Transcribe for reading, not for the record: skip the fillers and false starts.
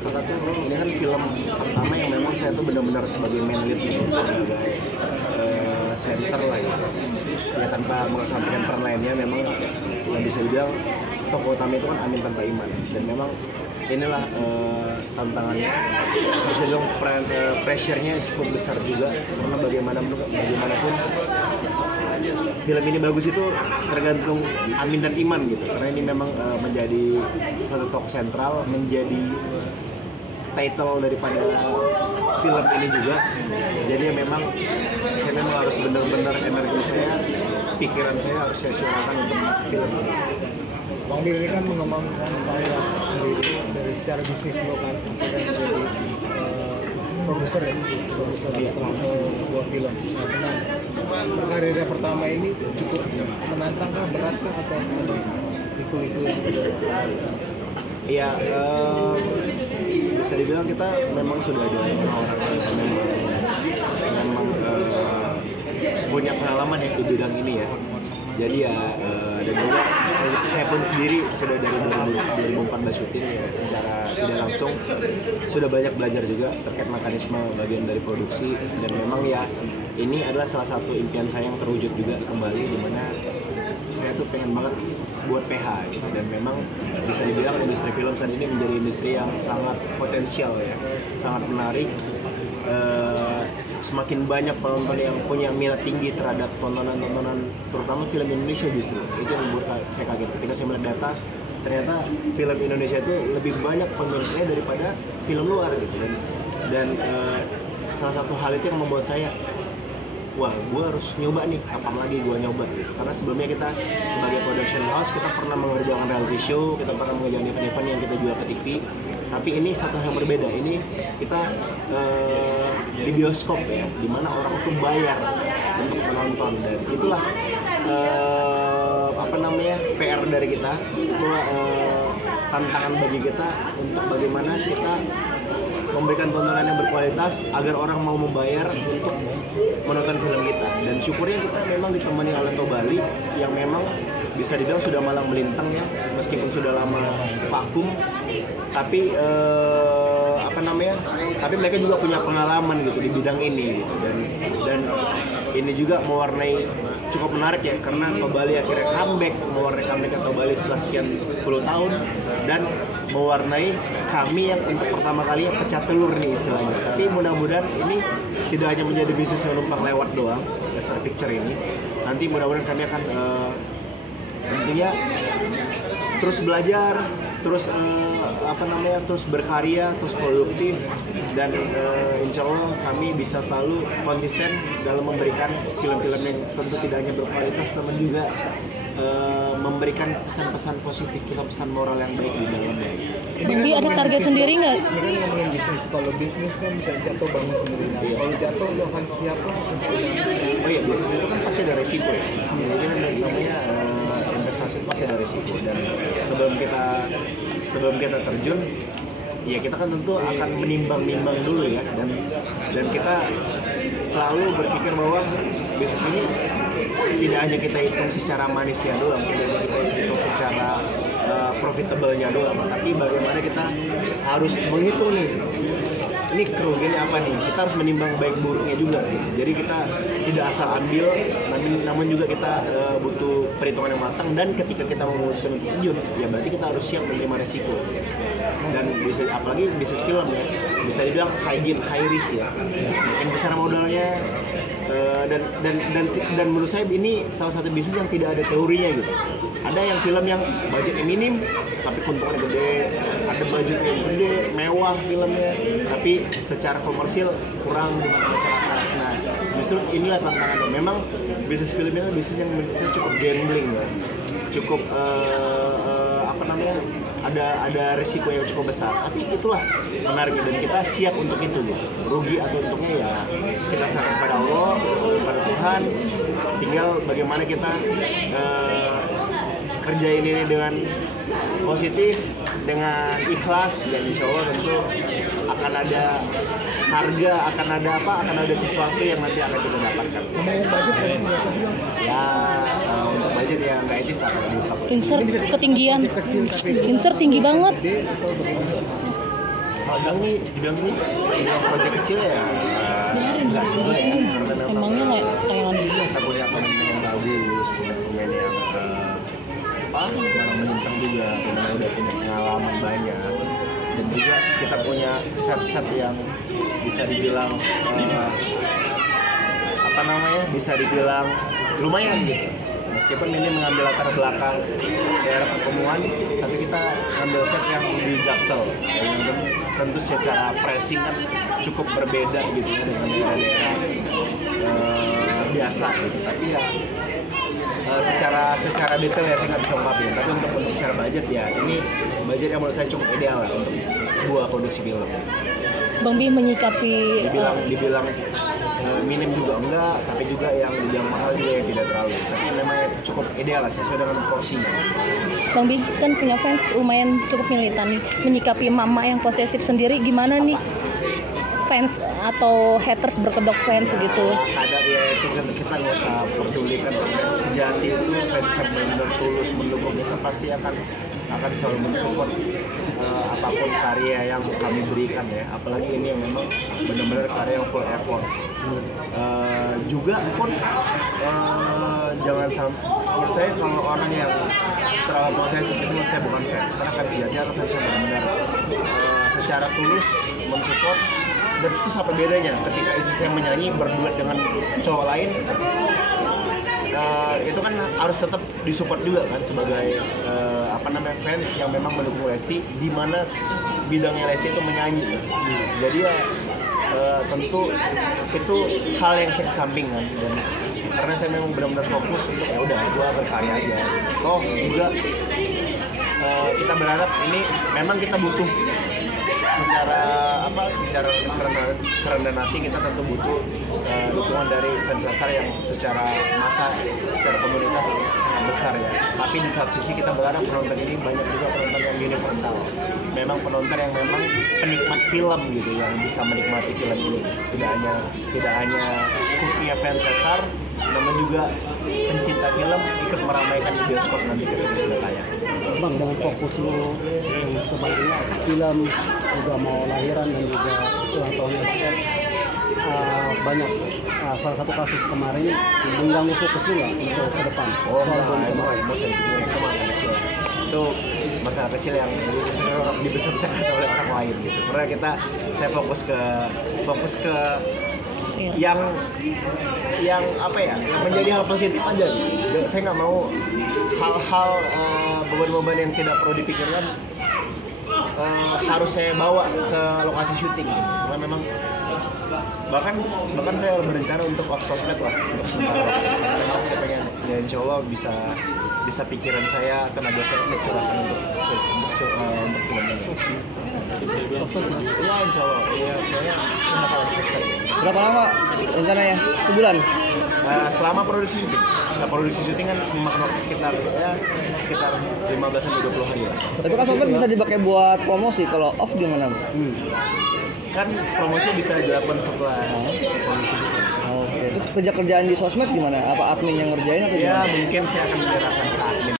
Kakak tuh ini kan film pertama yang memang saya tuh benar-benar sebagai main lead nih, sebagai center lah gitu. Ya tanpa mengesampingkan peran lainnya, memang yang bisa dibilang tokoh utama itu kan Amin tanpa Iman, dan memang inilah tantangannya. Bisa dibilang pressure-nya cukup besar juga, karena bagaimanapun film ini bagus itu tergantung Amin dan Iman gitu, karena ini memang menjadi satu tokoh sentral, menjadi title daripada film ini juga. Jadi ya memang saya memang harus benar-benar energi saya, pikiran saya harus saya suarakan untuk film ini. Bang Bil ini kan mengembangkan saya sendiri dari secara bisnis lo kan, dan jadi produser selama sebuah film. Nah, karirnya pertama ini cukup menantang kah, berat kah, atau ikut-ikut? Iya, bisa dibilang kita memang sudah ada orang-orang yang memang punya pengalaman ya di bidang ini ya. Jadi ya, dan juga saya pun sendiri sudah dari 2014 syuting ya, secara tidak langsung sudah banyak belajar juga terkait mekanisme bagian dari produksi, dan memang ya ini adalah salah satu impian saya yang terwujud juga kembali, dimana saya tuh pengen banget buat PH gitu. Dan memang bisa dibilang industri film saat ini menjadi industri yang sangat potensial ya, sangat menarik. Semakin banyak penonton yang punya minat tinggi terhadap tontonan terutama film Indonesia, justru itu yang membuat saya kaget ketika saya melihat data, ternyata film Indonesia itu lebih banyak peminatnya daripada film luar gitu. Dan salah satu hal itu yang membuat saya, wah, gue harus nyoba nih, kapan lagi gue nyoba gitu. Karena sebelumnya kita sebagai production house, kita pernah mengerjakan reality show, kita pernah mengerjakan event-event yang kita jual ke TV. Tapi ini satu hal yang berbeda, ini kita di bioskop ya, dimana orang tuh bayar untuk menonton, dan itulah PR dari kita, itulah tantangan bagi kita untuk bagaimana kita memberikan tontonan yang berkualitas agar orang mau membayar untuk menonton film kita. Dan syukurnya kita memang ditemani oleh Tobali yang memang bisa dibilang sudah malang melintang ya, meskipun sudah lama vakum, tapi tapi mereka juga punya pengalaman gitu di bidang ini gitu. Dan ini juga mewarnai cukup menarik ya, karena Tobali akhirnya mewarnai comeback Tobali setelah sekian puluh tahun, dan mewarnai kami yang untuk pertama kalinya pecah telur nih istilahnya. Tapi mudah-mudahan ini tidak hanya menjadi bisnis yang numpang lewat doang, Dasar Picture ini. Nanti mudah-mudahan kami akan tentunya terus belajar, terus terus berkarya, terus produktif, dan insya Allah kami bisa selalu konsisten dalam memberikan film-film yang tentu tidak hanya berkualitas, namun juga memberikan pesan-pesan positif, pesan-pesan moral yang baik di dalamnya. Bang Bi, ada target sendiri nggak? Ini kan ngomongin bisnis, kalau bisnis kan bisa jatuh bangun sendiri. Nah, kalau jatuh lo akan siap lah. Oh iya, bisnis itu kan pasti ada resiko ya. Jadi kan namanya investasi itu pasti ada resiko, dan sebelum kita terjun, ya kita kan tentu akan menimbang dulu ya, dan kita selalu berpikir bahwa bisnis ini tidak hanya kita hitung secara manisnya doang, tidak hanya kita hitung secara profitable-nya doang, tapi bagaimana kita harus menghitung nih, ini kerugiannya apa nih, kita harus menimbang baik buruknya juga gitu. Jadi kita tidak asal ambil, namun juga kita butuh perhitungan yang matang, dan ketika kita memutuskan untuk terjun, ya berarti kita harus siap menerima resiko. Dan apalagi bisnis film ya, bisa dibilang high risk ya, mungkin besar modalnya, dan menurut saya ini salah satu bisnis yang tidak ada teorinya gitu. Ada yang film yang budgetnya minim tapi keuntungannya gede, ada budgetnya yang gede, mewah filmnya, tapi secara komersil kurang dengan masyarakat. Nah, justru inilah tantangannya. Memang bisnis film ini bisnis yang menurut saya cukup gambling ya, cukup ada risiko yang cukup besar, tapi itulah menariknya, dan kita siap untuk itu gitu. Rugi atau untungnya ya kita serahkan kepada Allah, kita serahkan kepada Tuhan. Tinggal bagaimana kita kerjain ini dengan positif, dengan ikhlas, dan insya Allah tentu akan ada harga, akan ada sesuatu yang nanti akan kita dapatkan. Ya untuk budget ya nggak etis lah kalau diungkap. Insert ketinggian, insert tinggi banget. Kalau dibilang ini proyek kecil ya nggak juga ya, karena memang Emangnya nggak Thailand juga? kita punya pemain yang bagus, pemain yang malah menentang juga, pemain udah punya pengalaman banyak, dan juga kita punya set yang bisa dibilang bisa dibilang lumayan gitu. Meskipun ini mengambil latar belakang daerah pertemuan, tapi kita ambil set yang di Jaksel, dan tentu secara pressing kan cukup berbeda gitu ya dengan daerah-daerah biasa gitu. Tapi ya secara detail ya saya nggak bisa ungkapin. Tapi untuk secara budget ya ini budget yang menurut saya cukup ideal lah untuk sebuah produksi film. Bang Bi menyikapi Dibilang minim juga enggak, tapi juga yang dibilang mahal juga ya tidak terlalu. Tapi memang cukup ideal lah sesuai dengan porsinya. Bang Bi kan punya fans lumayan cukup militan nih. Menyikapi mama yang posesif sendiri gimana nih? Fans atau haters berkedok fans gitu. Ada ya, itu kita nggak usah pedulikan. Fans sejati itu fans yang benar-benar tulus mendukung kita pasti akan selalu mensupport apapun karya yang kami berikan ya, apalagi ini yang memang benar-benar karya yang full effort. Juga pun jangan sampai, menurut saya kalau orang yang terlalu posesif itu menurut saya bukan fans, karena fans sejati adalah fans yang benar-benar secara tulus mensupport. Dan itu sampai bedanya ketika istri saya menyanyi berduet dengan cowok lain, itu kan harus tetap disupport juga kan sebagai fans yang memang mendukung Lesti, di mana bidangnya Lesti itu menyanyi. Jadi ya tentu itu hal yang saya kesampingkan, dan karena saya memang benar-benar fokus untuk ya udah gua berkarya aja. Toh juga kita berharap ini memang kita butuh secara kerendahan hati, kita tentu butuh dukungan dari fans dasar yang secara massa, secara komunitas sangat besar ya. Tapi di satu sisi kita berharap penonton ini banyak juga penonton yang universal, memang penonton yang memang penikmat film gitu, yang bisa menikmati film ini, tidak hanya skupnya fans dasar, namun juga pencinta film ikut meramaikan di bioskop nanti ketika sudah tayang. Bang, dengan fokus lu sebagai film juga mau lahiran dan juga ulang tahunnya banyak salah satu kasus kemarin mengganggu fokus lu nggak untuk ke depan? Oh enggak, itu saya pikir itu masa kecil. Itu masalah kecil yang dibesar-besarkan oleh orang lain gitu. Karena saya fokus ke yang menjadi hal positif aja gitu. Saya nggak mau hal-hal beban-beban yang tidak perlu dipikirkan harus saya bawa ke lokasi syuting gitu. Karena memang bahkan saya berencana untuk off sosmed lah untuk sementara waktu. Memang saya pengen ya insya Allah bisa pikiran saya, tenaga saya curahkan untuk film ini. Ya insya Allah, ya kayaknya saya bakal sukses. Berapa lama rencananya? Sebulan? Selama produksi syuting kan memakan waktu sekitar 15-20 hari lah. Tapi kan sosmed bisa dipakai buat promosi, kalau off gimana? Kan promosi bisa dilakukan setelah produksi syuting. Oke. Itu kerjaan di sosmed gimana? Apa admin yang ngerjain atau gimana? Ya mungkin saya akan menyerahkan ke admin.